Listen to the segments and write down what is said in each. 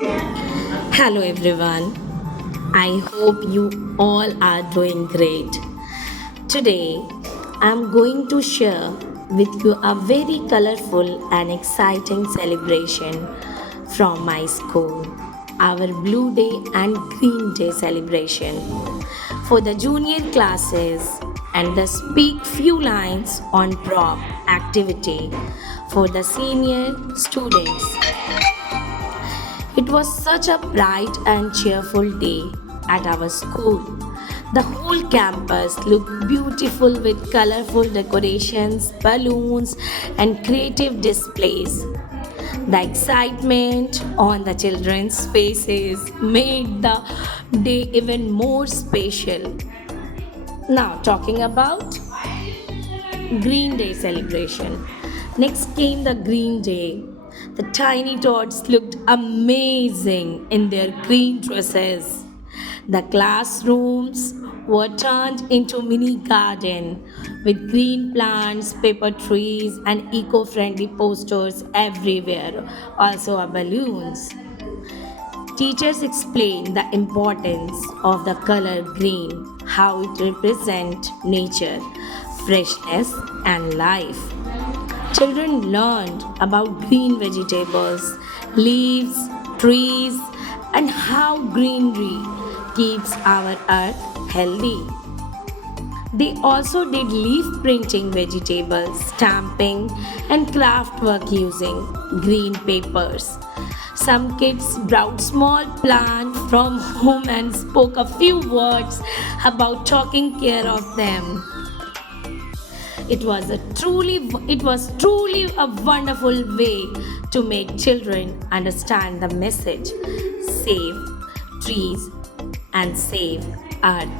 Hello everyone. I hope you all are doing great. Today I'm going to share with you a very colorful and exciting celebration from my school. Our Blue Day and Green Day celebration for the junior classes and the speak few lines on prop activity for the senior students. It was such a bright and cheerful day at our school. The whole campus looked beautiful with colorful decorations, balloons, and creative displays. The excitement on the children's faces made the day even more special. Now, talking about Green Day celebration. Next came the Green Day. The tiny tots looked amazing in their green dresses. The classrooms were turned into mini garden with green plants, paper trees and eco-friendly posters everywhere, also balloons. Teachers explain the importance of the color green, how it represents nature, freshness, and life. Children learned about green vegetables, leaves, trees, and how greenery keeps our earth healthy. They also did leaf printing, vegetables, stamping, and craft work using green papers. Some kids brought small plants from home and spoke a few words about taking care of them. It was truly a wonderful way to make children understand the message. Save trees and save earth.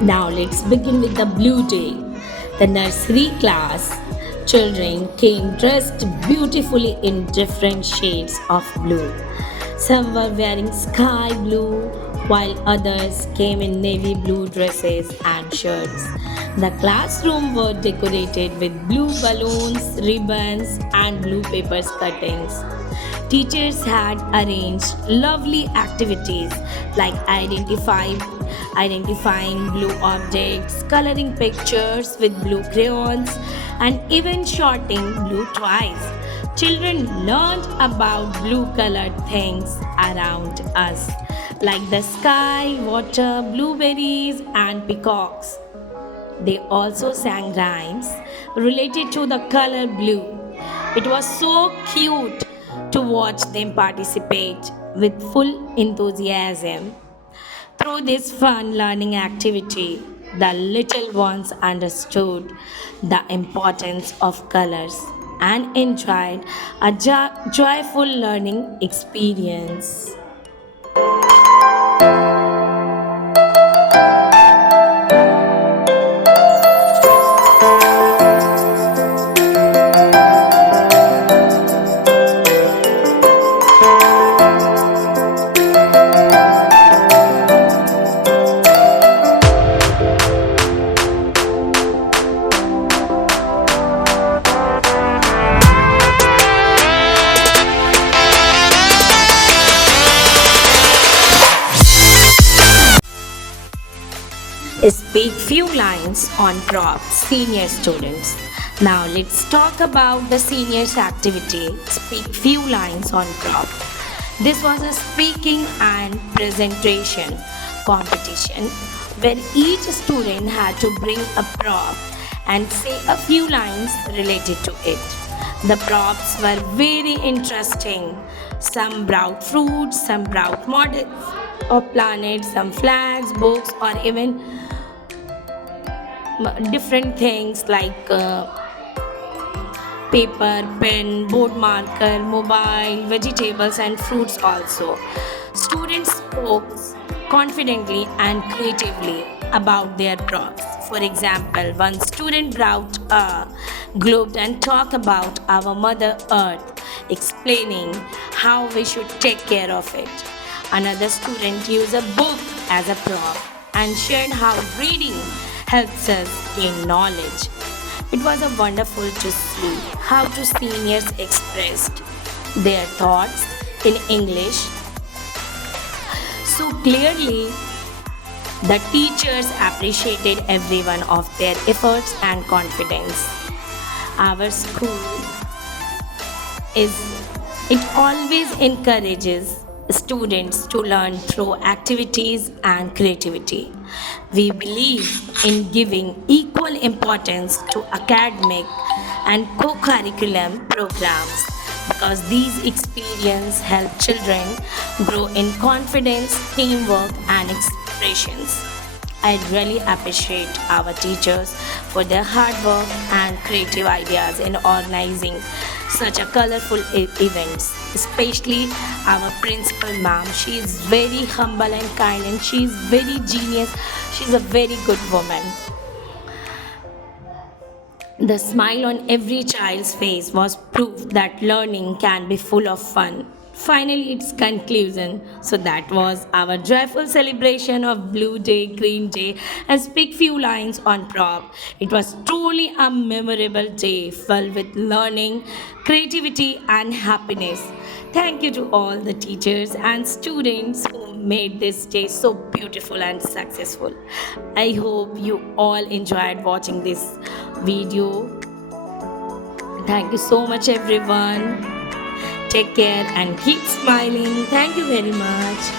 Now let's begin with the blue day. The nursery class children came dressed beautifully in different shades of blue. Some were wearing sky blue, while others came in navy blue dresses and shirts. The classroom were decorated with blue balloons, ribbons, and blue paper curtains. Teachers had arranged lovely activities like identifying blue objects, coloring pictures with blue crayons, and even shorting blue toys. Children learned about blue colored things around us, like the sky, water, blueberries, and peacocks. They also sang rhymes related to the color blue. It was so cute to watch them participate with full enthusiasm. Through this fun learning activity, the little ones understood the importance of colors and enjoyed a joyful learning experience. Speak few lines on props, senior students. Now let's talk about the seniors activity. Speak few lines on prop. This was a speaking and presentation competition where each student had to bring a prop and say a few lines related to it. The props were very interesting. Some brought fruits, some brought models of planets, some flags, books, or even different things like paper, pen, board marker, mobile, vegetables, and fruits also. Students spoke confidently and creatively about their props. For example, one student brought a globe and talked about our Mother Earth, explaining how we should take care of it. Another student used a book as a prop and shared how reading helps us gain knowledge. It was a wonderful to see how two seniors expressed their thoughts in English so clearly. The teachers appreciated every one of their efforts and confidence. Our school is it always encourages students to learn through activities and creativity. We believe in giving equal importance to academic and co-curriculum programs because these experiences help children grow in confidence, teamwork, and expressions. I really appreciate our teachers for their hard work and creative ideas in organizing such a colorful events, especially our principal ma'am. She is very humble and kind and she is very genius. She's a very good woman. The smile on every child's face was proof that learning can be full of fun. Finally, its conclusion. So that was our joyful celebration of Blue Day, Green Day, and speak few lines on prop. It was truly a memorable day filled with learning, creativity, and happiness. Thank you to all the teachers and students who made this day so beautiful and successful. I hope you all enjoyed watching this video. Thank you so much, everyone. Take care and keep smiling. Thank you very much.